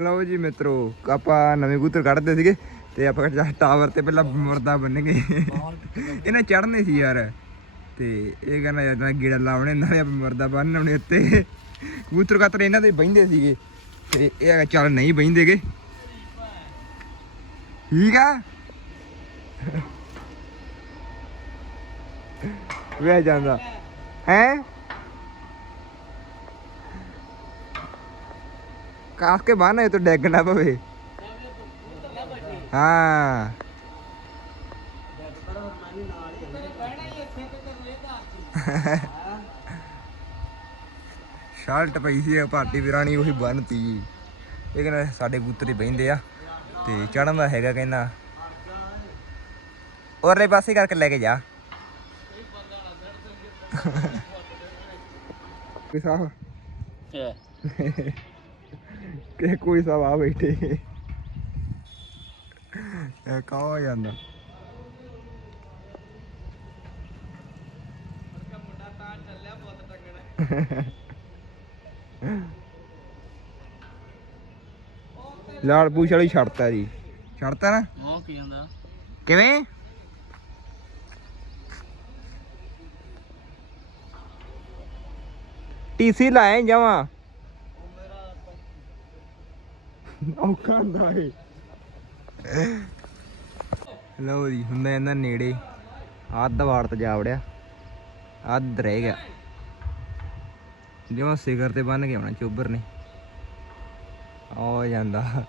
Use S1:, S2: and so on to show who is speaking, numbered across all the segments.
S1: ਲਓ ਜੀ ਮਿੱਤਰੋ, ਆਪਾਂ ਨਵੇਂ ਕਬੂਤਰ ਕੱਢਦੇ ਸੀਗੇ ਤੇ ਆਪਾਂ ਟਾਵਰ ਤੇ ਪਹਿਲਾਂ ਮੁਰਦਾ ਬੰਨਗੇ ਇਹਨੇ ਚੜਨੇ ਸੀ ਯਾਰ। ਤੇ ਇਹ ਕਹਿੰਦਾ ਯਾਰ ਨਾ ਗੇੜਾ ਲਾਉਣੇ, ਨਾਲੇ ਆਪਾਂ ਮੁਰਦਾ ਬੰਨਣੇ ਉੱਤੇ। ਕਬੂਤਰ ਕਾਤਰ ਇਹਨਾਂ ਦੇ ਬਹਿੰਦੇ ਸੀਗੇ। ਤੇ ਇਹ ਚੱਲ ਨਹੀਂ ਬਹਿੰਦੇਗੇ। ਠੀਕ ਆ? ਵੇ ਜਾਂਦਾ। ਹੈ? ਕਾਸ ਕੇ ਬਾਹਰ ਇਹ ਤਾਂ ਡੈਗ ਨਾ ਪਵੇ। ਹਾਂ। ਸ਼ਾਲਟ ਪਈ ਸੀ ਭਾਟੀ ਵਿਰਾਣੀ ਉਹੀ ਬੰਨਤੀ। ਇਹ ਕਹਿੰਦਾ ਸਾਡੇ ਕਬੂਤਰ ਹੀ ਬਹਿੰਦੇ ਆ ਤੇ ਚੜਨ ਦਾ ਹੈਗਾ ਕਹਿੰਦਾ। ਔਰਲੇ ਪਾਸੇ ਕਰਕੇ ਲੈ ਕੇ ਜਾ। ਕਿਸਾ ਕਿ ਕੋਈ ਸਭ ਆ ਬੈਠੇ। ਇਹ ਕਾ ਹੋ ਜਾਂਦਾ? ਲਾਲ ਪੂਛ ਵਾਲੀ ਛੱਡਤਾ ਜੀ। ਛੱਡਤਾ ਨਾ?
S2: ਉਹ ਕੀ ਹੁੰਦਾ?
S1: ਕਿਵੇਂ? ਟੀਸੀ ਲਾਏ ਜਾਵਾਂ। ਔਖਾ ਹੁੰਦਾ ਏ। ਲਓ ਜੀ, ਹੁੰਦਾ ਇਹਨਾਂ ਨੇੜੇ। ਅੱਧ ਵਾਰ ਤੇ ਜਾ ਵੜਿਆ। ਅੱਧ ਰਹਿ ਗਿਆ। ਜਿਵੇਂ ਸਿਖਰ ਤੇ ਬੰਨ ਕੇ ਆਉਣਾ, ਚੋਬਰ ਨੇ। ਆ ਜਾਂਦਾ।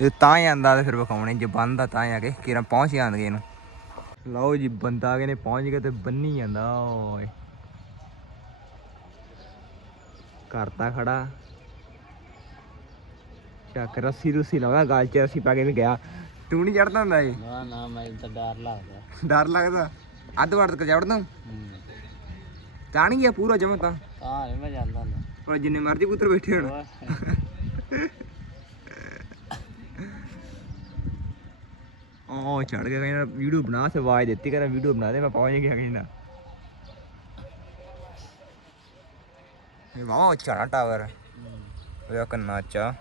S1: ਇਹ ਤਾਂ ਹੀ ਆਂਦਾ ਤੇ ਫਿਰ ਵਿਖਾਉਣੇ, ਜੇ ਬੰਨਦਾ ਤਾਂ ਆ ਕੇ, ਕਿਰਾਂ ਪਹੁੰਚ ਜਾਂਦਗੇ ਇਹਨੂੰ। ਲਓ ਜੀ ਬੰਦਾ ਨੇ ਪਹੁੰਚ ਗਿਆ ਤੇ ਬੰਨੀ ਜਾਂਦਾ ਓਏ। ਕਰਤਾ ਖੜਾ। ਚੱਕ ਰੱਸੀ ਰੁੱਸੀ ਲਗਾ ਗਾਲ ਚ ਰੱਸੀ ਪਾ ਕੇ ਵੀ ਗਿਆ। ਤੂੰ ਨਹੀਂ ਚੜਦਾ ਹੁੰਦਾ ਇਹ?
S2: ਨਾ ਨਾ ਮੈਂ ਤਾਂ ਡਰ ਲੱਗਦਾ।
S1: ਡਰ ਲੱਗਦਾ? ਅੱਧ ਵਾਰ ਤੱਕ ਚੜਦਾ ਤਾਂ ਨਹੀਂ ਗਿਆ ਪੂਰਾ ਜਮਾ ਤਾਂ?
S2: ਨਹੀਂ ਮੈਂ ਜਾਂਦਾ ਹੁੰਦਾ।
S1: ਪਰ ਜਿੰਨੇ ਮਰਜ਼ੀ ਪੁੱਤਰ ਬੈਠੇ ਹੋਣ। ਉਹ ਚੜ ਗਿਆ ਕਹਿੰਦਾ ਵੀਡੀਓ ਬਣਾ ਸੇ ਆਵਾਜ਼ ਦਿੱਤੀ ਕਹਿੰਦਾ ਵੀਡੀਓ ਬਣਾ ਦੇ ਮੈਂ ਪਹੁੰਚ ਗਿਆ ਕਹਿੰਦਾ। ਇਹ ਵਾਹ ਚੜਾ ਟਾਵਰ ਉਹ ਕੰਨਾ ਚਾ।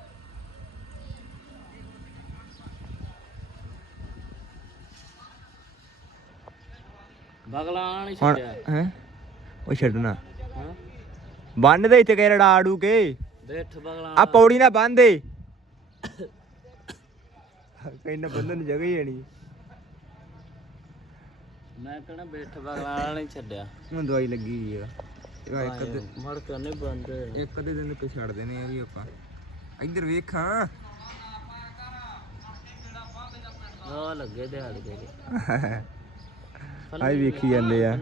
S2: ਬਗਲਾ ਨਹੀਂ ਛੱਡਿਆ।
S1: ਹੈ? ਉਹ ਛੱਡਣਾ। ਬੰਨ ਦੇ ਇੱਥੇ ਕਹਿ ਰੜਾ ਆੜੂ ਕੇ
S2: ਬੈਠ ਬਗਲਾ
S1: ਆ ਪੌੜੀ ਨਾ ਬੰਨ ਦੇ। ਕਹਿੰਦਾ ਬੰਦਨ ਨੂੰ ਜਗ੍ਹਾ ਹੀ ਨਹੀਂ।
S2: ਮੈਂ ਕਹਣਾ ਬੈਠ ਬਗਲਾ ਨਹੀਂ ਛੱਡਿਆ।
S1: ਹੁਣ ਦਵਾਈ ਲੱਗੀ ਜੀ ਆ। ਇਹ ਇੱਕ ਅੱਧੇ
S2: ਮੜ ਕੇ ਨਹੀਂ ਬੰਦ
S1: ਇੱਕ ਅੱਧੇ ਦਿਨ ਤੇ ਛੱਡ ਦੇਣੇ ਆ ਵੀ ਆਪਾਂ। ਇੱਧਰ ਵੇਖਾਂ
S2: ਉਹ ਲੱਗੇ ਦਿਹਾੜ ਦੇ
S1: ਆਈ ਵੇਖੀ ਜਾਂਦੇ ਆ।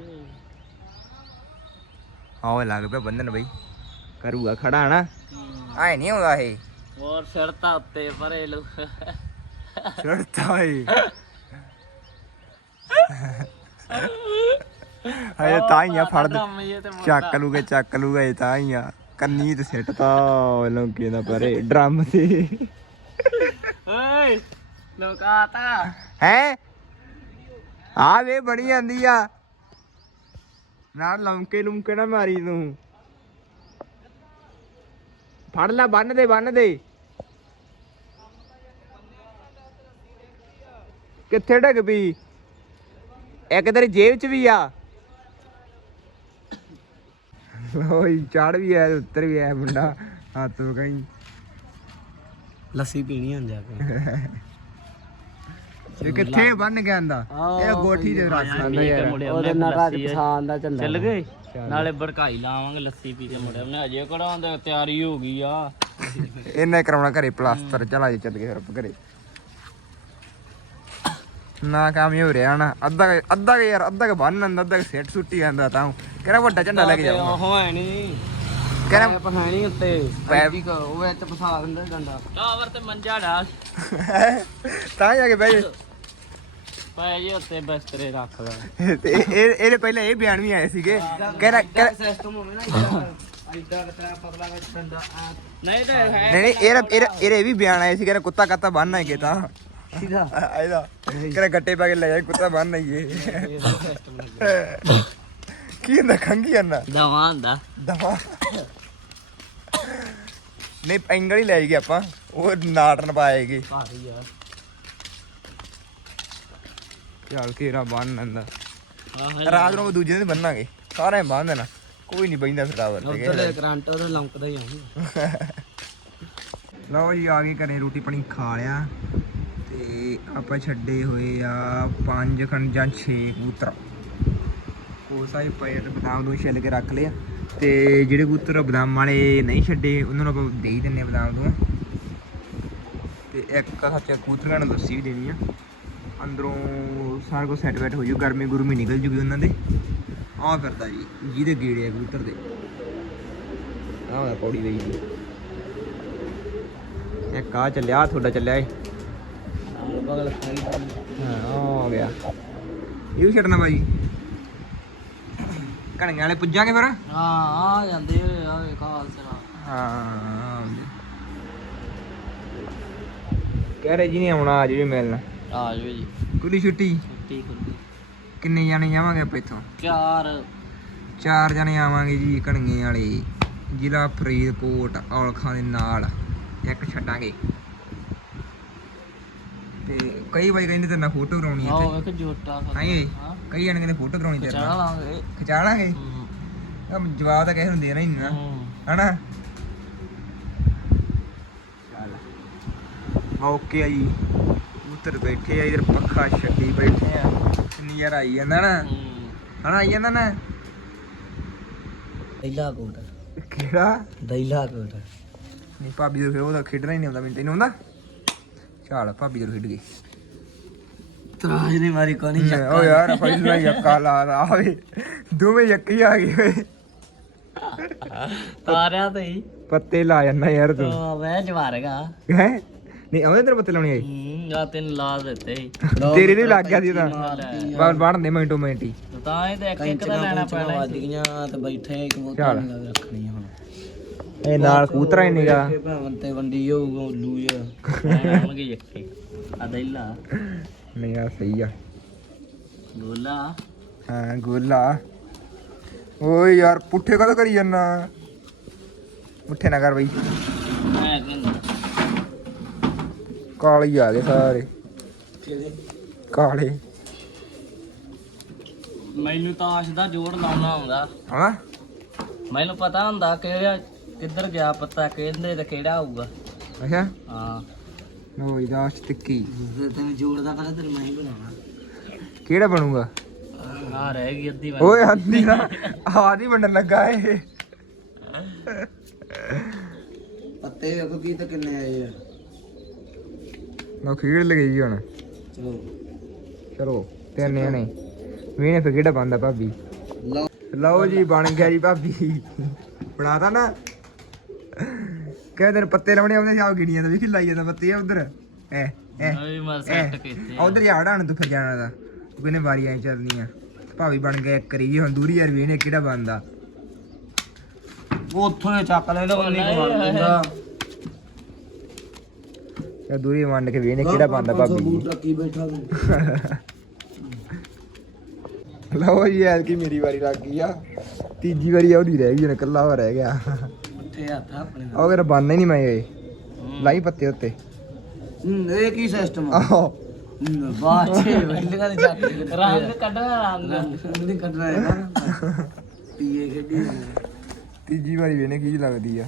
S1: ਆਹ ਲੱਗ ਪਿਆ ਬੰਦਨ ਬਈ। ਕਰੂਗਾ ਖੜਾ ਨਾ ਆਏ ਨਹੀਂ ਆਉਂਦਾ ਇਹ।
S2: ਹੋਰ ਛੜਤਾ ਉੱਤੇ ਪਰੇ ਲੋ।
S1: ਛੜਤਾ ਏ ਹਾਏ ਤਾਂ ਹੀ ਆ ਫੜ ਦੇ। ਚੱਕ ਲੂਗੇ ਚੱਕ ਲੂਗਾ ਇਹ ਤਾਂ ਹੀ ਆ। ਕੰਨੀ ਤੇ ਸਿੱਟਤਾ ਲੋਕੇ ਦਾ ਪਰੇ ਡਰਮ ਤੇ।
S2: ਓਏ ਲੋਕਾਤਾ
S1: ਹੈ? ਆ ਵੇ ਬਣੀ ਜਾਂਦੀ ਆ। ਨਾਲ ਲੰਕੇ ਲੁੰਕੇ ਨਾ ਮਾਰੀ ਤੂੰ। ਫੜ ਲੈ ਬੰਨ ਦੇ ਬੰਨ ਦੇ। ਕਿੱਥੇ ਡਿੱਗ ਪਈ? ਇੱਕ ਤੇਰੀ ਜੇਬ 'ਚ ਵੀ ਆ। ਓਏ ਚੜ ਵੀ ਆਇਆ ਉੱਤਰ ਵੀ ਆਇਆ ਮੁੰਡਾ ਹੱਥ ਤੋਂ ਕਹੀਂ
S2: ਲੱਸੀ ਪੀਣੀ ਹੁੰਦੀ ਆ
S1: ਇਹ ਕਿੱਥੇ ਬੰਨ ਗਿਆ ਆਂਦਾ। ਇਹ ਗੋਠੀ ਦੇ ਰਸ ਆਂਦਾ ਯਾਰ।
S2: ਉਹਦੇ ਨਾਲ ਰਾਜ ਪਛਾਣ ਦਾ ਝੰਡਾ ਚੱਲ ਗਏ? ਨਾਲੇ ਭੜਕਾਈ ਲਾਵਾਂਗੇ ਲੱਸੀ ਪੀ ਕੇ ਮੁੜਿਆ। ਉਹਨੇ ਅਜੇ ਹੁੰਦਾ ਤਿਆਰੀ ਹੋ ਗਈ ਆ।
S1: ਇਹਨੇ ਕਰਾਉਣਾ ਘਰੇ ਪਲਾਸਟਰ। ਚਲਾ ਜੇ ਚੱਲ ਕੇ ਫਿਰ ਨਾ ਕੰਮ ਹੀ ਹੋ ਰਿਹਾ ਨਾ ਅੱਧਾ ਅੱਧਾ ਕੁ ਯਾਰ ਅੱਧਾ ਕ ਬੰਨ ਆਂਦਾ ਅੱਧਾ ਸੈੱਟ ਸੁੱਟੀ ਜਾਂਦਾ ਤਾਂ ਕਹਿੰਦਾ ਵੱਡਾ ਝੰਡਾ ਲੈ ਕੇ ਜਾਊਂਗਾ
S2: ਉਹ ਹੈ ਨਹੀਂ
S1: ਕਹਿੰਦਾ
S2: ਪਹਾਣੀ ਉੱਤੇ ਉਹ ਵਿੱਚ ਫਸਾ ਦਿੰਦਾ ਡੰਡਾ ਟਾਵਰ ਤੇ ਮੰਜਾ ਡਾਲ
S1: ਤਾਂ ਜਾ ਕੇ ਬਹਿ ਜਾ
S2: ਪੈ ਜੇ ਉੱਤੇ ਬਿਸਤਰੇ ਰੱਖ ਲੈ
S1: ਤੇ ਇਹ- ਇਹ ਇਹਦੇ ਪਹਿਲਾਂ ਇਹ ਬਿਆਨ ਵੀ ਆਏ ਸੀਗੇ ਕਹਿੰਦਾ ਕਹਿੰਦਾ-
S2: ਸਿਸਟਮ ਹੋਵੇ ਨਾ ਇਦਾਂ ਇਦਾਂ ਕਤਰਾ ਪਤਲਾ ਵਿੱਚ ਡੰਡਾ ਨਹੀਂ
S1: ਨਹੀਂ ਇਹਦਾ ਇਹਦਾ ਇਹਦੇ ਵੀ ਬਿਆਨ ਆਏ ਸੀ ਕਹਿੰਦਾ ਕੁੱਤਾ ਕੱਤਾ ਬੰਨਣਾ ਹੈ ਤਾਂ ਇਹਦਾ ਕਿਹੜਾ ਗੱਟੇ ਪਾ ਕੇ ਲੈ ਜਾ ਕੁੱਤਾ ਬੰਨ ਲਈਏ ਕੀ ਹੁੰਦਾ ਖੰਗੀ ਜਾਂਦਾ?
S2: ਦਵਾ ਹੁੰਦਾ।
S1: ਦਵਾ? ਨਹੀਂ ਪੈਂਗਲ ਹੀ ਲੈ ਗਏ ਆਪਾਂ। ਉਹ ਨਾਟਨ ਪਾਏਗੇ।
S2: ਭਾਰੀ ਆ।
S1: ਚੱਲ ਕੇਰਾ ਬੰਨ
S2: ਆਹ
S1: ਰਾਤ ਨੂੰ ਦੂਜੇ ਦਿਨ ਬੰਨਾਂਗੇ। ਸਾਰੇ ਬੰਨ ਦੇਣਾ। ਕੋਈ ਨਹੀਂ ਬੈਂਦਾ ਫਿਰ ਟਾਵਰ ਤੇ
S2: ਉਧਰ ਕਰੰਟ ਉਹਦੇ ਲੰਕਦਾ ਹੀ ਆ।
S1: ਲਓ ਜੀ ਆ ਗਏ ਘਰੇ ਰੋਟੀ ਪਾਣੀ ਖਾ ਲਿਆ। ਤੇ ਆਪਾਂ ਛੱਡੇ ਹੋਏ ਆ ਪੰਜ ਖੰਡ ਜਾਂ 6 ਕਬੂਤਰ। ਉਹ ਸਾਰੇ ਪਏ ਤੇ ਬਦਾਮ ਨੂੰ ਛਿੱਲ ਕੇ ਰੱਖ ਲਿਆ ਤੇ ਜਿਹੜੇ ਕਬੂਤਰ ਬਦਾਮ ਵਾਲੇ ਨਹੀਂ ਛੱਡੇ, ਉਹਨਾਂ ਨੂੰ ਆਪਾਂ ਦੇ ਹੀ ਦਿੰਨੇ ਬਦਾਮ ਤੋਂ। ਤੇ ਇੱਕ ਸੱਚ ਕਬੂਤਰਾਂ ਨੂੰ ਲੱਸੀ ਵੀ ਦੇਣੀ ਆ। ਅੰਦਰੋਂ ਸਾਰਾ ਕੁਝ ਸੈਟ ਬੈਟ ਹੋ ਜੂ, ਗਰਮੀ ਗੁਰਮੀ ਨਿਕਲ ਜੂਗੀ ਉਹਨਾਂ ਦੇ। ਆਹ ਫਿਰਦਾ ਜੀ, ਜਿਹਦੇ ਗੇੜੇ ਕਬੂਤਰ ਦੇ। ਆਹ ਵਾਲਾ ਪੌੜੀ ਲਈ ਜੀ। ਇੱਕ ਆ ਚੱਲਿਆ, ਆਹ ਤੁਹਾਡਾ ਚੱਲਿਆ ਏ। ਹਾਂ ਆ ਗਿਆ। ਇਹ ਵੀ ਛੱਡਣਾ ਬਾਈ। ਕਣੀਆਂ ਵਾਲੇ ਪੁੱਜਾਂਗੇ ਫਿਰ?
S2: ਹਾਂ ਆ ਜਾਂਦੇ ਆ ਖਾਲ ਸਰਾ
S1: ਹਾਂ। ਕਹਿ ਰਹੇ ਜੀ ਨਹੀਂ ਆਉਣਾ ਅੱਜ ਵੀ ਮਿਲਣਾ।
S2: ਆ ਜਾਓ ਜੀ।
S1: ਕੁੜੀ ਛੁੱਟੀ।
S2: ਛੁੱਟੀ ਖੁੱਲੀ
S1: ਕਿੰਨੇ ਜਾਣੇ ਜਾਵਾਂਗੇ ਆਪਾਂ ਇੱਥੋਂ?
S2: ਚਾਰ।
S1: ਚਾਰ ਜਣੇ ਆਵਾਂਗੇ ਜੀ ਕਣੀਆਂ ਵਾਲੇ। ਜ਼ਿਲ੍ਹਾ ਫਰੀਦਕੋਟ ਔਲਖਾਂ ਦੇ ਨਾਲ। ਇੱਕ ਛੱਡਾਂਗੇ। ਤੇ ਕਈ ਬਾਈ ਕਹਿੰਦੇ ਤੇ ਨਾ ਫੋਟੋ ਕਰਾਉਣੀ ਹੈ
S2: ਆਓ ਇੱਕ ਜੋਟਾ
S1: ਹਾਏ
S2: ਹਾਂ।
S1: ਕਈ ਜਣੇ ਕਹਿੰਦੇ ਫੋਟੋ ਕਰਾਉਣੀ ਤੇ
S2: ਲਾਂਗੇ।
S1: ਖਿਚਾ ਲਾਂਗੇ?
S2: ਹੂੰ
S1: ਆਹ ਜਵਾਬ ਤਾਂ ਕਿਸੇ ਨੂੰ ਦੇਣਾ ਹੀ ਨਹੀਂ ਨਾ। ਹਨਾ? ਚੱਲ। ਓਕੇ ਆ ਜੀ। ਉੱਤਰ ਬੈਠੇ ਆ ਇਧਰ ਪੱਖਾ ਛੱਡੀ ਬੈਠੇ ਆ। ਨਜ਼ਾਰਾ ਆਈ ਜਾਂਦਾ ਨਾ। ਹਨਾ ਆਈ ਜਾਂਦਾ ਨਾ।
S2: ਦੈਲਾ ਕੋਟ।
S1: ਕਿਹੜਾ?
S2: ਦੈਲਾ ਕੋਟ।
S1: ਨਹੀਂ ਭਾਬੀ ਦੇ ਫਿਰ ਉਹਦਾ ਖੇਡਣਾ ਹੀ ਨਹੀਂ ਆਉਂਦਾ ਮੈਨੂੰ ਤੈਨੂੰ ਆਉਂਦਾ। ਚੱਲ ਭਾਬੀ ਦੇ ਖੇਡ ਗਈ
S2: ਤਰਾਜ ਨੇ ਮਾਰੀ ਕੋਣੀ
S1: ਓ ਯਾਰ ਪਹਿਲਾਂ ਅੱਕਾ ਲਾ ਆਵੇ ਦੋਵੇਂ ਯੱਕੀ ਆ ਗਏ ਓਏ।
S2: ਤਾਰਿਆਂ ਤੇ ਹੀ।
S1: ਪੱਤੇ ਲਾ ਜਾਂਦਾ ਯਾਰ ਤੂੰ।
S2: ਉਹ ਵੈ ਜਵਾਰਗਾ।
S1: ਹੈ? ਨਹੀਂ ਆਵੇਂ ਤੇਰੇ ਪੱਤੇ ਲਾਉਣੀ ਆਈ
S2: ਹੂੰ ਆ ਤੈਨੂੰ ਲਾ ਦਿੱਤੇ
S1: ਤੇਰੇ ਨਹੀਂ ਲੱਗ ਗਿਆ ਸੀ ਉਹਦਾ
S2: ਲੈ।
S1: ਬਾਹਰ ਬਾੜਨ ਦੇ ਮਿੰਟੋ ਮਿੰਟ ਹੀ।
S2: ਤਾਂ ਇਹ ਤੇ ਇੱਕ ਇੱਕ ਦਾ ਲੈਣਾ ਪੈਣਾ
S3: ਵੱਜ ਗਈਆਂ ਤੇ ਬੈਠੇ ਕਬੂਤਰ
S1: ਚੱਲ।
S3: ਨਹੀਂ ਰੱਖਣੀ
S1: ਇਹ ਨਾਲ ਕੂਤਰਾ ਹੀ ਨਿਗਾ
S3: ਕਿ ਭਾਵੇਂ ਤੇ ਵੰਡੀ ਹੋਊਗਾ ਉੱਲੂ ਜਿਹਾ।
S2: ਆਉਣਗੇ ਯੱਕੇ ਆ ਦੈਲਾ
S1: ਨਹੀਂ ਆ ਸਹੀ ਆ।
S2: ਗੋਲਾ।
S1: ਹਾਂ ਗੋਲਾ। ਓਏ ਯਾਰ ਪੁੱਠੇ ਕਦੋਂ ਕਰੀ ਜਾਂਦਾ? ਪੁੱਠੇ ਨਾ ਕਰ ਬਈ। ਕਾਲੇ ਆ ਗਏ ਸਾਰੇ। ਕਾਲੇ।
S2: ਮੈਨੂੰ ਤਾਸ਼ ਦਾ ਜੋੜ ਲਾਉਣਾ ਆਉਂਦਾ।
S1: ਹਾਂ
S2: ਮੈਨੂੰ ਪਤਾ ਹੁੰਦਾ ਕਿਹੜਾ ਕਿੱਧਰ ਗਿਆ ਪਤਾ ਕਹਿੰਦੇ ਤੇ ਕਿਹੜਾ ਆਊਗਾ।
S1: ਅੱਛਾ।
S2: ਹਾਂ।
S1: ਓਏ ਦਾਸ਼ ਟਿੱਕੀ।
S3: ਜੇ ਤੈਨੂੰ ਜੋੜਦਾ ਪਹਿਲਾਂ ਤੇਰੇ ਮੈਂ ਹੀ ਬਣਾਉਣਾ।
S1: ਕਿਹੜਾ ਬਣੂਗਾ?
S2: ਆ ਰਹਿ ਗਈ ਅੱਧੀ ਵਾਰ।
S1: ਓਏ ਹੰਦੀ ਨਾ। ਆ ਨਹੀਂ ਵੰਡਣ ਲੱਗਾ ਏ
S3: ਪੱਤੇ ਵੇਖੋ ਕੀ ਤੇ ਕਿੰਨੇ ਆਏ ਆ।
S1: ਨਾ ਖੇਡ ਲਗਈ ਹੁਣ।
S3: ਚਲੋ।
S1: ਚਲੋ ਤਿੰਨ ਜਣੇ। ਵੀਨੇ ਫਿਰ ਕਿਹੜਾ ਬੰਦਾ ਭਾਬੀ?
S3: ਲਓ।
S1: ਲਓ ਜੀ ਬਣ ਗਿਆ ਜੀ ਭਾਬੀ। ਬਣਾਤਾ ਨਾ। ਕਹਿੰਦੇ ਪੱਤੇ ਲਾਉਣੇ ਆਉਂਦੇ ਸੀ ਆਪ ਗਿਣੀਆਂ ਤਾਂ ਵੀ ਖਿਲਾਈ ਜਾਂਦਾ ਪੱਤੇ ਆ ਉਧਰ। ਐ ਐ
S2: ਮੈਂ ਵੀ ਮਰ ਸੈੱਟ ਕੀਤੇ
S1: ਉਧਰ ਜਾੜਾ ਹਣ ਤੂੰ ਫਿਰ ਜਾਣਾ ਦਾ ਤੂੰ ਕਹਿੰਦੇ ਵਾਰੀ ਐ ਚੱਲਣੀ ਆ। ਭਾਬੀ ਬਣ ਇੱਕ ਕਰੀ ਹੁਣ ਦੂਰੀ ਯਾਰ ਵੀਨੇ ਕਿਹੜਾ ਬੰਦਾ
S3: ਉਹ ਉੱਥੋਂ ਹੀ ਚੱਕ ਲੈ ਲੋ ਨਹੀਂ
S1: ਇਹ ਦੂਰੀ ਵੰਡ ਕੇ ਵੀਨੇ ਕਿਹੜਾ ਬੰਦਾ ਭਾਬੀ।
S3: ਬੂਟ ਰੱਖੀ ਬੈਠਾ ਤੂੰ।
S1: ਲਓ ਜੀ ਐਲ ਕੀ ਮੇਰੀ ਵਾਰੀ ਲੱਗ ਗਈ ਆ। ਤੀਜੀ ਵਾਰੀ ਉਹਦੀ ਰਹਿ ਗਈ ਹੁਣ ਇਕੱਲਾ ਹੋ ਰਹਿ ਗਿਆ।
S3: ਉੱਥੇ ਹੱਥ ਆਪਣੇ
S1: ਉਹ ਬੰਨ ਹੀ ਨਹੀਂ ਮੈਂ ਇਹ। ਲਾਈ ਪੱਤੇ ਉੱਤੇ।
S3: ਇਹ ਕੀ ਸਿਸਟਮ ਆ?
S1: ਆਹੋ।
S3: ਹੂੰ, ਬਾਅਦ ਚ ਵੰਡੀਆਂ ਦੇ ਚੱਕ ਕੇ
S2: ਰੰਗ ਕੱਢਣਾ ਰੰਗ
S3: ਨਹੀਂ ਕੱਢਣਾ ਹੈ ਨਾ। ਪੀਏ ਖੇਡੀ
S1: ਤੀਜੀ ਵਾਰੀ ਵੇਨੇ ਕੀ ਲੱਗਦੀ ਆ।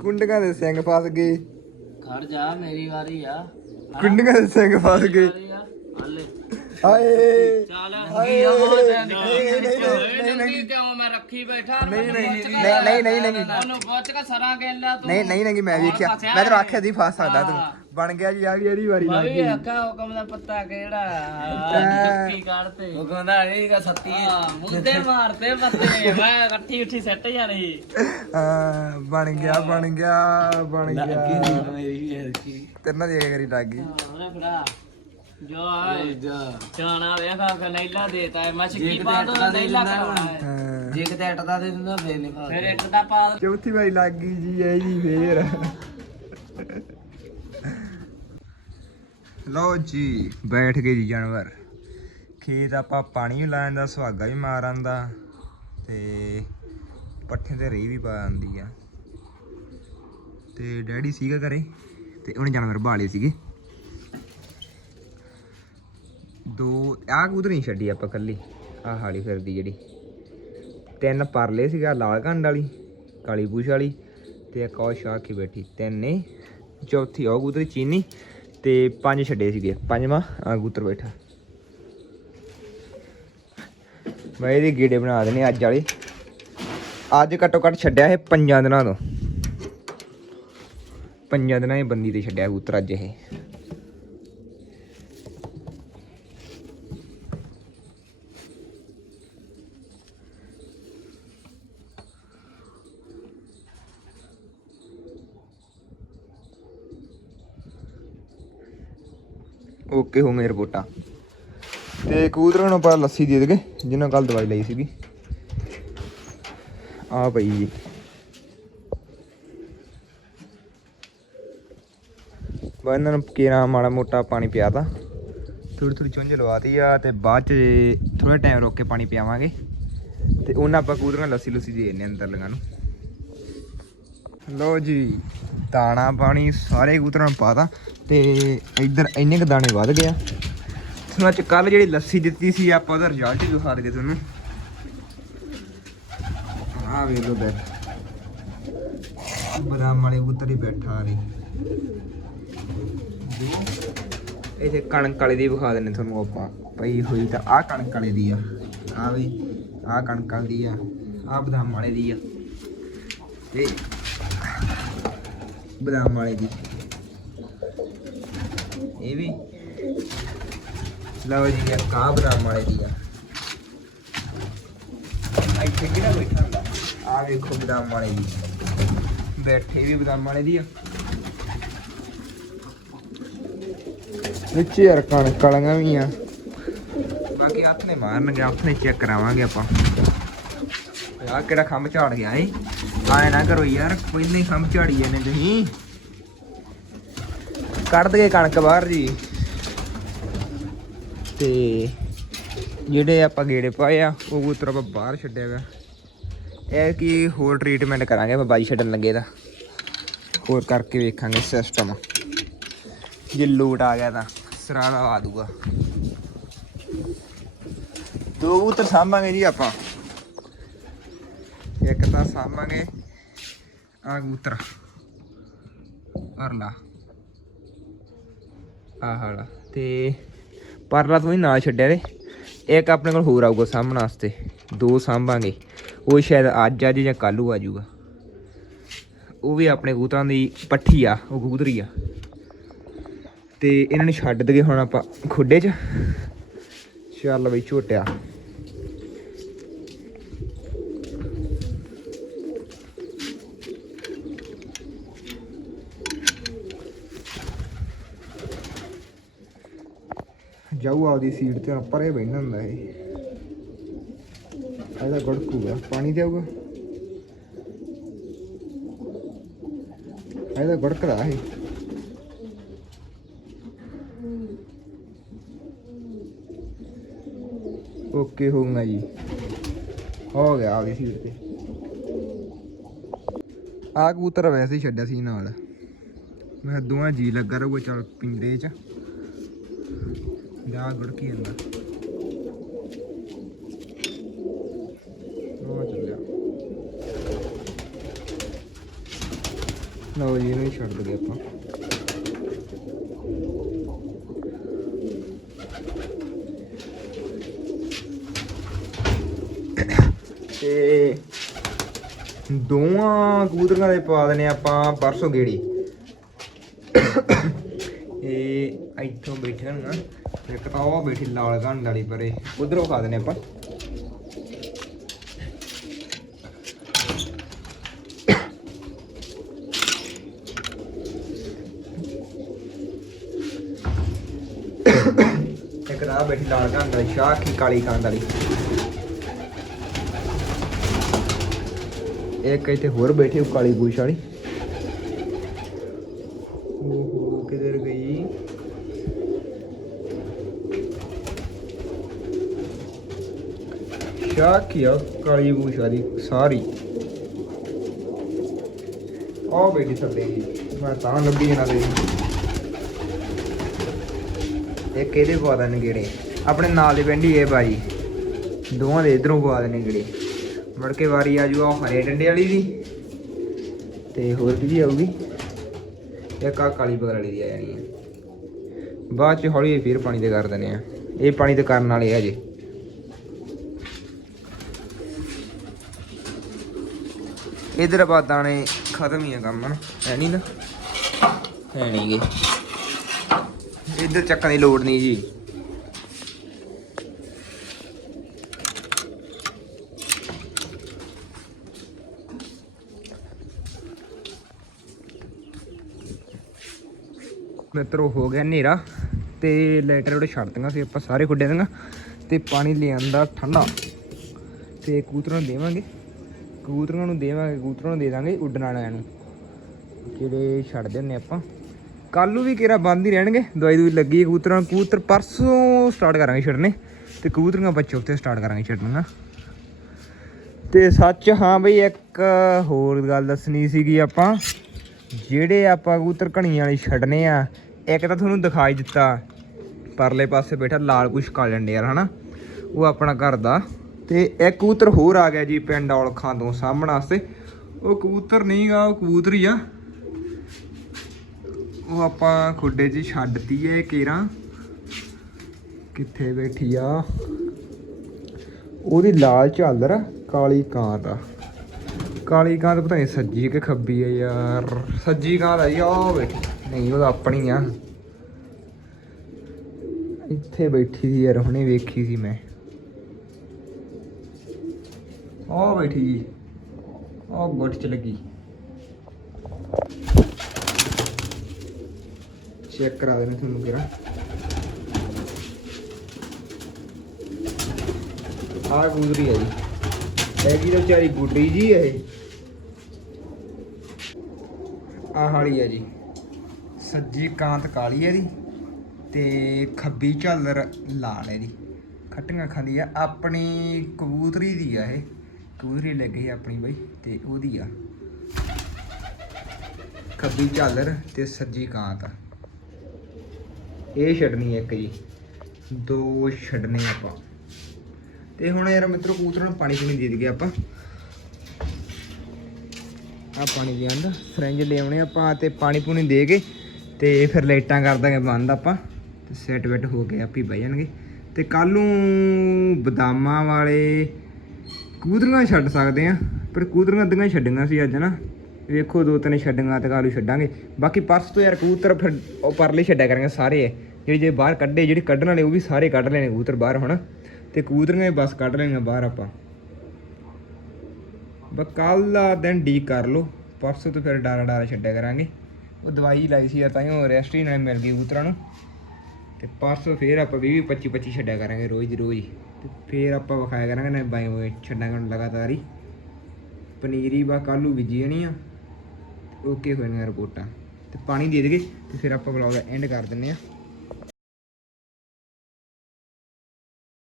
S1: ਕੁੰਡਕਾਂ ਦੇ ਸਿੰਘ ਫਸ ਗਏ।
S2: ਖੜ ਜਾ ਮੇਰੀ ਵਾਰੀ ਆ।
S1: ਕੁੰਡਕਾਂ ਦੇ ਸਿੰਘ ਫਸ ਗਏ।
S2: ਵਾਰੀ ਆ। ਹਲੇ
S1: ਹਾਏ।
S2: ਚੱਲ।
S1: ਹਾਏ।
S2: ਨਹੀਂ ਨਹੀਂ ਕਿਉਂ ਮੈਂ ਰੱਖੀ ਬੈਠਾ?
S1: ਨਹੀਂ ਨਹੀਂ ਨਹੀਂ ਨਹੀਂ ਨਹੀਂ
S2: ਉਹਨੂੰ ਪੁੱਛ ਕੇ ਸਰਾਂ ਗੇਲਾ ਤੂੰ।
S1: ਨਹੀਂ ਨਹੀਂ ਨਹੀਂ ਮੈਂ ਵੇਖਿਆ। ਮੈਂ ਤੈਨੂੰ ਆਖਿਆ ਸੀ ਫਸ ਸਕਦਾ ਤੂੰ। ਬਣ ਗਿਆ ਜੀ ਆ ਵੀ ਇਹਦੀ ਵਾਰੀ ਲੱਗ ਗਈ
S2: ਅੱਖਾਂ ਹੁਕਮ ਦਾ ਪੱਤਾ ਕਿਹੜਾ? ਟਿੱਕੀ ਕੱਢਤੇ
S3: ਉਹ ਕਹਿੰਦਾ ਇਹ ਦਾ ਸੱਤੀ।
S2: ਹਾਂ ਮੁੰਡੇ ਮਾਰਦੇ ਪੱਤੇ। ਮੈਂ ਇਕੱਠੀ ਉੱਠੀ ਸੱਟ ਜਾਣੀ।
S1: ਹਾਂ ਬਣ ਗਿਆ ਬਣ ਗਿਆ ਬਣ ਗਿਆ।
S3: ਹੈ ਕੀ
S1: ਤੇਰੇ ਨਾਲ ਦੇਖ ਕਰੀ ਲੱਗ ਗਈ।
S2: ਉਹਨੇ ਫੜਾ ਜੋ ਆਏ
S3: ਜਾ।
S2: ਚਾਣਾ ਵੇਖਾ ਕਨੈਲਾ ਦੇਤਾ ਹੈ ਮੈਂ ਛੱਕੀ ਪਾ ਦੋ ਨੈਲਾ ਕਰਾਉਣਾ ਹੈ
S1: ਹਾਂ।
S3: ਜੇ ਕਿਤੇ ਅੱਟ ਦਾ ਦੇ ਦਿੰਦਾ ਫੇਰ ਨਹੀਂ ਖਾ
S2: ਫਿਰ ਇੱਕ ਦਾ ਪਾ
S1: ਚੌਥੀ ਵਾਰੀ ਲੱਗ ਗਈ ਜੀ ਇਹ ਜੀ ਫੇਰ। ਲਓ ਜੀ ਬੈਠ ਗਏ ਜੀ ਜਾਨਵਰ। ਖੇਤ ਆਪਾਂ ਪਾਣੀ ਵੀ ਲਾ ਜਾਂਦਾ ਸੁਹਾਗਾ ਵੀ ਮਾਰ ਆਂਦਾ ਤੇ ਪੱਠੇ ਤੇ ਰੀ ਵੀ ਪਾ ਆਂਦੀ ਆ। ਤੇ ਡੈਡੀ ਸੀਗਾ ਘਰੇ ਤੇ ਉਹਨੇ ਜਾਨਵਰ ਬਾਲੇ ਸੀਗੇ। ਦੋ ਆਹ ਕਬੂਤਰ ਨਹੀਂ ਛੱਡੀ ਆਪਾਂ ਕੱਲੀ ਆਹ ਹਾਲੀ ਫਿਰਦੀ ਜਿਹੜੀ। ਤਿੰਨ ਪਰਲੇ ਸੀਗਾ, ਲਾਲ ਕੰਡ ਵਾਲੀ, ਕਾਲੀ ਪੂਛ ਵਾਲੀ ਤੇ ਇੱਕ ਉਹ ਸ਼ਾਖੀ ਬੈਠੀ। ਤਿੰਨ ਨੇ ਚੌਥੀ ਉਹ ਕਬੂਤਰ ਚੀਨੀ ਤੇ ਪੰਜ ਛੱਡੇ ਸੀਗੇ। ਪੰਜਵਾਂ ਆ ਕਬੂਤਰ ਬੈਠਾ। ਮੈਂ ਇਹਦੇ ਗੇੜੇ ਬਣਾ ਦੇਣੇ ਅੱਜ ਵਾਲੇ। ਅੱਜ ਘੱਟੋ ਘੱਟ ਛੱਡਿਆ ਇਹ ਪੰਜਾਂ ਦਿਨਾਂ ਤੋਂ। ਪੰਜਾਂ ਦਿਨਾਂ ਇਹ ਬੰਦੀ ਤੇ ਛੱਡਿਆ ਕਬੂਤਰ ਅੱਜ ਇਹ। ਓਕੇ ਹੋ ਗਈਆਂ ਰਿਪੋਰਟਾਂ। ਤੇ ਕਬੂਤਰਾਂ ਨੂੰ ਆਪਾਂ ਲੱਸੀ ਦੇ ਦੇਗੇ ਜਿਨ੍ਹਾਂ ਕੱਲ ਦਵਾਈ ਲਈ ਸੀਗੀ। ਆ ਪਈ ਜੀ। ਬਾ ਇਹਨਾਂ ਨੂੰ ਕੇਰਾ ਮਾੜਾ ਮੋਟਾ ਪਾਣੀ ਪਿਆਤਾ। ਥੋੜੀ ਥੋੜੀ ਚੁੰਝ ਲਵਾਤੀ ਆ ਤੇ ਬਾਅਦ ਚ ਥੋੜਾ ਟਾਈਮ ਰੋਕ ਕੇ ਪਾਣੀ ਪਿਆਵਾਂਗੇ। ਤੇ ਉਹਨਾਂ ਆਪਾਂ ਕੂਦਰਾਂ ਲੱਸੀ ਲੁੱਸੀ ਦੇ ਦਿੰਨੇ ਅੰਦਰ ਲਗਾ ਨੂੰ। ਲਓ ਜੀ। ਦਾਣਾ, ਪਾਣੀ, ਸਾਰੇ ਕਬੂਤਰਾਂ ਨੂੰ ਪਾਤਾ ਤੇ ਇੱਧਰ ਇੰਨੇ ਕ ਦਾਣੇ ਵੱਧ ਗਿਆ ਤੁਹਾਨੂੰ ਅੱਜ ਕੱਲ ਜਿਹੜੀ ਲੱਸੀ ਦਿੱਤੀ ਸੀ, ਆਪਾਂ ਉਹਦਾ ਰਿਜ਼ਲਟ ਵੀ ਦਿਖਾ ਦਗੇ ਤੁਹਾਨੂੰ। ਆਹ ਵੇਖ ਲਓ ਬੈਠ। ਬਦਾਮ ਵਾਲੇ ਕਬੂਤਰ ਹੀ ਬੈਠਾ ਰੇ ਇਹ ਜੇ ਕਣਕ ਵਾਲੇ ਦੀ ਵਿਖਾ ਦਿੰਨੇ ਤੁਹਾਨੂੰ ਆਪਾਂ। ਪਈ ਹੋਈ ਤਾਂ ਆਹ ਕਣਕ ਵਾਲੇ ਦੀ ਆ। ਆ ਵੀ, ਆਹ ਕਣਕ ਵਾਲੀ ਦੀ ਆ। ਆਹ ਬਦਾਮ ਵਾਲੇ ਦੀ ਆ। ਤੇ ਬਦਾਮ ਵਾਲੇ ਦੀ। ਇਹ ਵੀ। ਲਓ ਜੀ, ਇਹ ਕਾਂ ਬਦਾਮ ਵਾਲੇ ਦੀ ਆ। ਇੱਥੇ ਕਿਹੜਾ ਬੈਠਾ ਹੁੰਦਾ? ਆ ਵੇਖੋ ਬਦਾਮ ਵਾਲੇ ਦੀ। ਬੈਠੇ ਵੀ ਬਦਾਮ ਵਾਲੇ ਦੀ ਆ। ਵਿੱਚ ਯਾਰ ਕਣਕ ਵਾਲੀਆਂ ਵੀ ਆ। ਬਾਕੀ ਹੱਥ ਨੇ ਮਾਰਨਗੇ ਹੱਥ ਨੇ ਚੈੱਕ ਕਰਾਵਾਂਗੇ ਆਪਾਂ। ਆ ਕਿਹੜਾ ਖੰਭ ਝਾੜ ਗਿਆ ਏ? ਆਏ ਨਾ ਕਰੋ ਯਾਰ ਪਹਿਲਾਂ ਹੀ ਖੰਭ ਝਾੜੀਏ ਨੇ ਤੁਸੀਂ। ਕੱਢ ਦਗੇ ਕਣਕ ਬਾਹਰ ਜੀ। ਤੇ ਜਿਹੜੇ ਆਪਾਂ ਗੇੜੇ ਪਾਏ ਆ, ਉਹ ਕਬੂਤਰ ਆਪਾਂ ਬਾਹਰ ਛੱਡਿਆ ਵਾ ਇਹ ਕੀ ਹੋਰ ਟ੍ਰੀਟਮੈਂਟ ਕਰਾਂਗੇ ਆਪਾਂ ਬਾਈ ਛੱਡਣ ਲੱਗੇ ਤਾਂ। ਹੋਰ ਕਰਕੇ ਵੇਖਾਂਗੇ ਸਿਸਟਮ ਜੇ ਲੋਟ ਆ ਗਿਆ ਤਾਂ ਸਰਾਣਾ ਆ ਦੂਗਾ। ਦੋ ਕਬੂਤਰ ਸਾਂਭਾਂਗੇ ਜੀ ਆਪਾਂ। ਇੱਕ ਤਾਂ ਸਾਂਭਾਂਗੇ। ਆ ਕਬੂਤਰ ਪਰਲਾ ਆਹ ਵਾਲਾ ਤੇ ਪਰਲਾ ਤੂੰ ਹੀ ਨਾਲ ਛੱਡਿਆ ਰੇ ਇੱਕ ਆਪਣੇ ਕੋਲ ਹੋਰ ਆਊਗਾ ਸਾਂਭਣ ਵਾਸਤੇ ਦੋ ਸਾਂਭਾਂਗੇ ਉਹ ਸ਼ਾਇਦ ਅੱਜ ਅੱਜ ਜਾਂ ਕੱਲੂ ਆ ਜਾਊਗਾ ਉਹ ਵੀ ਆਪਣੇ ਕਬੂਤਰਾਂ ਦੀ ਪੱਠੀ ਆ ਉਹ ਕਬੂਤਰੀ ਆ ਤੇ ਇਹਨਾਂ ਨੂੰ ਛੱਡ ਦਗੇ ਹੁਣ ਆਪਾਂ ਖੁੱਡੇ 'ਚ ਚੱਲ ਬਈ ਝੋਟਿਆ। ਜਾਊ ਆਪਦੀ ਸੀਟ ਤੇ ਪਰੇ ਬੈਠਣਾ ਹੁੰਦਾ ਇਹ ਇਹਦਾ ਗੜਕੂਗਾ। ਪਾਣੀ ਤੇ ਇਹਦਾ ਗੜਕਦਾ ਇਹ ਓਕੇ ਹੋਊਗਾ ਜੀ। ਹੋ ਗਿਆ ਆਪਦੀ ਸੀਟ ਤੇ। ਆ ਕਬੂਤਰ ਵੈਸੇ ਹੀ ਛੱਡਿਆ ਸੀ ਨਾਲ। ਮੈਂ ਕਿਹਾ ਦੋਵਾਂ ਜੀ ਲੱਗਾ ਰਹੂਗਾ ਚੱਲ ਪਿੰਡੇ 'ਚ। ਜਾ ਗੁੜਕੀ ਲਓ ਜੀ, ਇਹਨੂੰ ਛੱਡ ਦਗੇ ਆਪਾਂ। ਤੇ ਦੋਵਾਂ ਕਬੂਤਰਾਂ ਦੇ ਪਾ ਦਨੇ ਆਪਾਂ ਪਰਸੋਂ ਗੇੜੀ। ਇਹ ਇੱਥੋਂ ਬੈਠੇ ਨਾ ਇੱਕ ਤਾਂ ਉਹ ਬੈਠੀ ਲਾਲ ਗੰਢ ਵਾਲੀ ਪਰੇ। ਉਧਰੋਂ ਖਾ ਦਨੇ ਆਪਾਂ। ਇੱਕ ਰਾਹ ਬੈਠੀ ਲਾਲ ਗੰਢ ਵਾਲੀ ਸ਼ਾਹ ਕੀ ਕਾਲੀ ਗੰਢ ਵਾਲੀ। ਇੱਕ ਇੱਥੇ ਹੋਰ ਬੈਠੀ, ਉਹ ਕਾਲੀ ਪੂਛ ਵਾਲੀ ਓਹੋ ਕਿਧਰ ਗਈ ਸ਼ਾਖੀ ਆ ਕਾਲੀ ਬੂਸ਼ਾ ਦੀ? ਸਾਰੀ। ਉਹ ਬੇਟੀ ਥੱਲੇ ਜੀ। ਮੈਂ ਤਾਂ ਲੱਭੀ ਇਹਨਾਂ ਦੇ ਇਹ ਕਿਹਦੇ ਪਵਾ ਦੇਣ ਗੇੜੇ? ਆਪਣੇ ਨਾਲ ਦੇ ਪਿੰਡ ਹੀ ਇਹ ਬਾਈ। ਦੋਵਾਂ ਦੇ ਇਧਰੋਂ ਪਾ ਦੇਣੇ ਗੇੜੇ। ਮੁੜ ਕੇ ਵਾਰੀ ਆ ਜੂ ਉਹ ਹਰੇ ਡੰਡੇ ਵਾਲੀ ਦੀ। ਤੇ ਹੋਰ ਵੀ ਆਊਗੀ? ਇੱਕ ਆ ਕਾਲੀ ਬਗਲ ਵਾਲੀ ਦੀ ਆ ਜਾਣੀ ਹੈ ਬਾਅਦ ਚ ਹੌਲੀ ਫਿਰ ਪਾਣੀ ਤੇ ਕਰ ਦਿੰਦੇ ਆ। ਇਹ ਪਾਣੀ ਤੇ ਕਰਨ ਵਾਲੇ ਆ ਜੇ। ਇਧਰ ਬਾਅਦ ਦਾਣੇ ਖਤਮ ਹੀ ਆ ਕੰਮ ਨਾ ਹੈ ਨਹੀਂ ਨਾ? ਹੈ ਨਹੀਂਗੇ ਇੱਧਰ ਚੱਕਣ ਦੀ ਲੋੜ ਨਹੀਂ ਜੀ। ਮਿੱਤਰੋ, ਹੋ ਗਿਆ ਹਨੇਰਾ ਤੇ ਲਾਈਟਰ ਉਹਦੇ ਛੱਡ ਦਿੰਗਾ ਸੀ ਆਪਾਂ ਸਾਰੇ ਖੁੱਡੇ ਦੀਆਂ ਤੇ ਪਾਣੀ ਲਿਆਂਦਾ ਠੰਡਾ ਤੇ ਕੂਤਰਾਂ ਨੂੰ ਦੇਵਾਂਗੇ। ਕਬੂਤਰਾਂ ਨੂੰ ਦੇਵਾਂਗੇ, ਕਬੂਤਰਾਂ ਨੂੰ ਦੇ ਦਾਂਗੇ ਉੱਡਣ ਵਾਲਿਆਂ ਨੂੰ। ਜਿਹੜੇ ਛੱਡ ਦਿੰਨੇ ਆਪਾਂ। ਕੱਲ ਵੀ ਕਿਹੜਾ ਬੰਦ ਹੀ ਰਹਿਣਗੇ, ਦਵਾਈ ਦੂਈ ਲੱਗੀ ਕਬੂਤਰਾਂ ਨੂੰ। ਕਬੂਤਰ ਪਰਸੋਂ ਸਟਾਰਟ ਕਰਾਂਗੇ ਛੱਡਣੇ ਤੇ ਕਬੂਤਰੀਆਂ ਆਪਾਂ ਚੌਥੇ ਸਟਾਰਟ ਕਰਾਂਗੇ ਛੱਡਣਾ ਤੇ ਸੱਚ, ਹਾਂ ਬਈ, ਇੱਕ ਹੋਰ ਗੱਲ ਦੱਸਣੀ ਸੀਗੀ ਆਪਾਂ। ਜਿਹੜੇ ਆਪਾਂ ਕਬੂਤਰ ਘਣੀਆਂ ਵਾਲੇ ਛੱਡਨੇ ਆ, ਇੱਕ ਤਾਂ ਤੁਹਾਨੂੰ ਦਿਖਾਈ ਦਿੱਤਾ। ਪਰਲੇ ਪਾਸੇ ਬੈਠਾ ਲਾਲ ਕੁਛ ਕਾਲਣ ਯਾਰ ਹਨਾ? ਉਹ ਆਪਣਾ ਘਰ ਦਾ। ਤੇ ਇੱਕ ਕਬੂਤਰ ਹੋਰ ਆ ਗਿਆ ਜੀ ਪਿੰਡ ਔਲਖਾਂ ਤੋਂ ਸਾਹਮਣ ਵਾਸਤੇ ਉਹ ਕਬੂਤਰ ਨਹੀਂਗਾ ਉਹ ਕਬੂਤਰ ਹੀ ਆ। ਉਹ ਆਪਾਂ ਖੁੱਡੇ 'ਚ ਛੱਡਤੀ ਏ ਕੇਰਾਂ। ਕਿੱਥੇ ਬੈਠੀ ਆ? ਉਹਦੀ ਲਾਲ ਝਾਲਰ ਕਾਲੀ ਕਾਂ ਦਾ। ਕਾਲੀ ਕਾਂ ਤਾਂ ਪਤਾ ਨਹੀਂ ਸੱਜੀ ਕਿ ਖੱਬੀ ਆ ਯਾਰ। ਸੱਜੀ ਕਾਂ ਦਾ ਹੀ ਉਹ ਬੈਠੀ ਨਹੀਂ, ਉਹ ਤਾਂ ਆਪਣੀ ਆ। ਇੱਥੇ ਬੈਠੀ ਸੀ ਯਾਰ, ਹੁਣੇ ਵੇਖੀ ਸੀ ਮੈਂ। ਉਹ ਬੈਠੀ ਜੀ। ਉਹ ਗੁੱਟ ਚ ਲੱਗੀ। ਚੈੱਕ ਕਰਾ ਦੇਣਾ ਤੁਹਾਨੂੰ ਕਿਰਾ ਆ ਗੁਜ਼ਰੀ ਆ ਜੀ। ਹੈਗੀ ਤਾਂ ਵਿਚਾਰੀ ਗੁੱਡੀ ਜੀ ਇਹ। ਆਹ ਵਾਲੀ ਆ ਜੀ। ਸੱਜੀ ਕਾਂਤ ਕਾਲੀ ਹੈ ਦੀ ਤੇ ਖੱਬੀ ਝਾਲਰ ਲਾਲ ਹੈ ਦੀ ਖੱਟੀਆਂ ਖਾਂਦੀ ਆ। ਆਪਣੀ ਕਬੂਤਰੀ ਦੀ ਆ ਇਹ। ਕਬੂਤਰੀ ਲੈ ਗਈ ਆਪਣੀ ਬਈ, ਤੇ ਉਹਦੀ ਆ। ਖੱਬੀ ਝਾਲਰ ਤੇ ਸੱਜੀ ਕਾਂਤ ਇਹ ਛੱਡਣੀ ਇੱਕ ਜੀ। ਦੋ ਛੱਡਨੇ ਆਪਾਂ। ਤੇ ਹੁਣ ਯਾਰ ਮਿੱਤਰੋ ਕਬੂਤਰਾਂ ਨੂੰ ਪਾਣੀ ਪੂਣੀ ਦੇ ਦਈਏ ਆਪਾਂ। ਆ ਪਾਣੀ ਦੇ ਆਂਦਾ ਫਰੈਂਜ ਲੈ ਆਉਣੇ ਆਪਾਂ ਤੇ ਪਾਣੀ ਪੂਣੀ ਦੇ ਕੇ ਤੇ ਫਿਰ ਲਾਈਟਾਂ ਕਰ ਦਾਂਗੇ ਬੰਦ ਆਪਾਂ। ਤੇ ਸੈਟ ਵੈਟ ਹੋ ਕੇ ਆਪੀ ਬਹਿ ਜਾਣਗੇ। ਤੇ ਕੱਲ ਨੂੰ ਬਦਾਮਾਂ ਵਾਲੇ ਕਬੂਤਰੀਆਂ ਛੱਡ ਸਕਦੇ ਆ, ਪਰ ਕਬੂਤਰੀਆਂ ਅੱਧੀਆਂ ਛੱਡੀਆਂ ਸੀ ਅੱਜ ਨਾ ਵੇਖੋ, ਦੋ ਤਿੰਨ ਛੱਡੀਆਂ ਤੇ ਕੱਲ ਛੱਡਾਂਗੇ। ਬਾਕੀ ਪਰਸ ਤੋਂ ਯਾਰ ਕਬੂਤਰ ਫਿਰ ਉਹ ਪਰਲੇ ਛੱਡਿਆ ਕਰਾਂਗੇ ਸਾਰੇ। ਜਿਹੜੇ ਜੇ ਬਾਹਰ ਕੱਢੇ, ਜਿਹੜੇ ਕੱਢਣ ਵਾਲੇ, ਉਹ ਵੀ ਸਾਰੇ ਕੱਢ ਲੈਣੇ ਕਬੂਤਰ ਬਾਹਰ ਹੁਣ ਤੇ ਕਬੂਤਰੀਆਂ ਵੀ ਬਸ ਕੱਢ ਲੈਣੀਆਂ ਬਾਹਰ ਆਪਾਂ। ਬਸ ਕੱਲ ਦਾ ਦਿਨ ਡੀ ਕਰ ਲਓ। ਪਰਸੋਂ ਤੋਂ ਫਿਰ ਡਾਰਾ ਡਾਰਾ ਛੱਡਿਆ ਕਰਾਂਗੇ। ਉਹ ਦਵਾਈ ਲਾਈ ਸੀ ਯਾਰ, ਤਾਂ ਉਹ ਰੈਸਟ ਹੀ ਨਾਲ ਮਿਲ ਗਈ ਕਬੂਤਰਾਂ ਨੂੰ। ਤੇ ਪਰਸੋਂ ਫੇਰ ਆਪਾਂ 20 25 25 ਛੱਡਿਆ ਕਰਾਂਗੇ ਰੋਜ਼ ਦੀ ਰੋਜ਼ ਹੀ। ਤੇ ਫੇਰ ਆਪਾਂ ਵਿਖਾਇਆ ਕਰਾਂਗੇ ਨਾ ਬਾਈ ਹੋਏ ਛੱਡਾਂਗੇ ਲਗਾਤਾਰ ਹੀ। ਪਨੀਰੀ ਬਾ ਕਾਲੂ ਬੀਜੀ ਜਾਣੀ ਆ। ਓਕੇ ਹੋਣਗੀਆਂ ਰਿਪੋਰਟਾਂ। ਤੇ ਪਾਣੀ ਦੇ ਦੇਗੇ ਤੇ ਫਿਰ ਆਪਾਂ ਵਲੌਗ ਦਾ ਐਂਡ ਕਰ ਦਿੰਨੇ ਆ।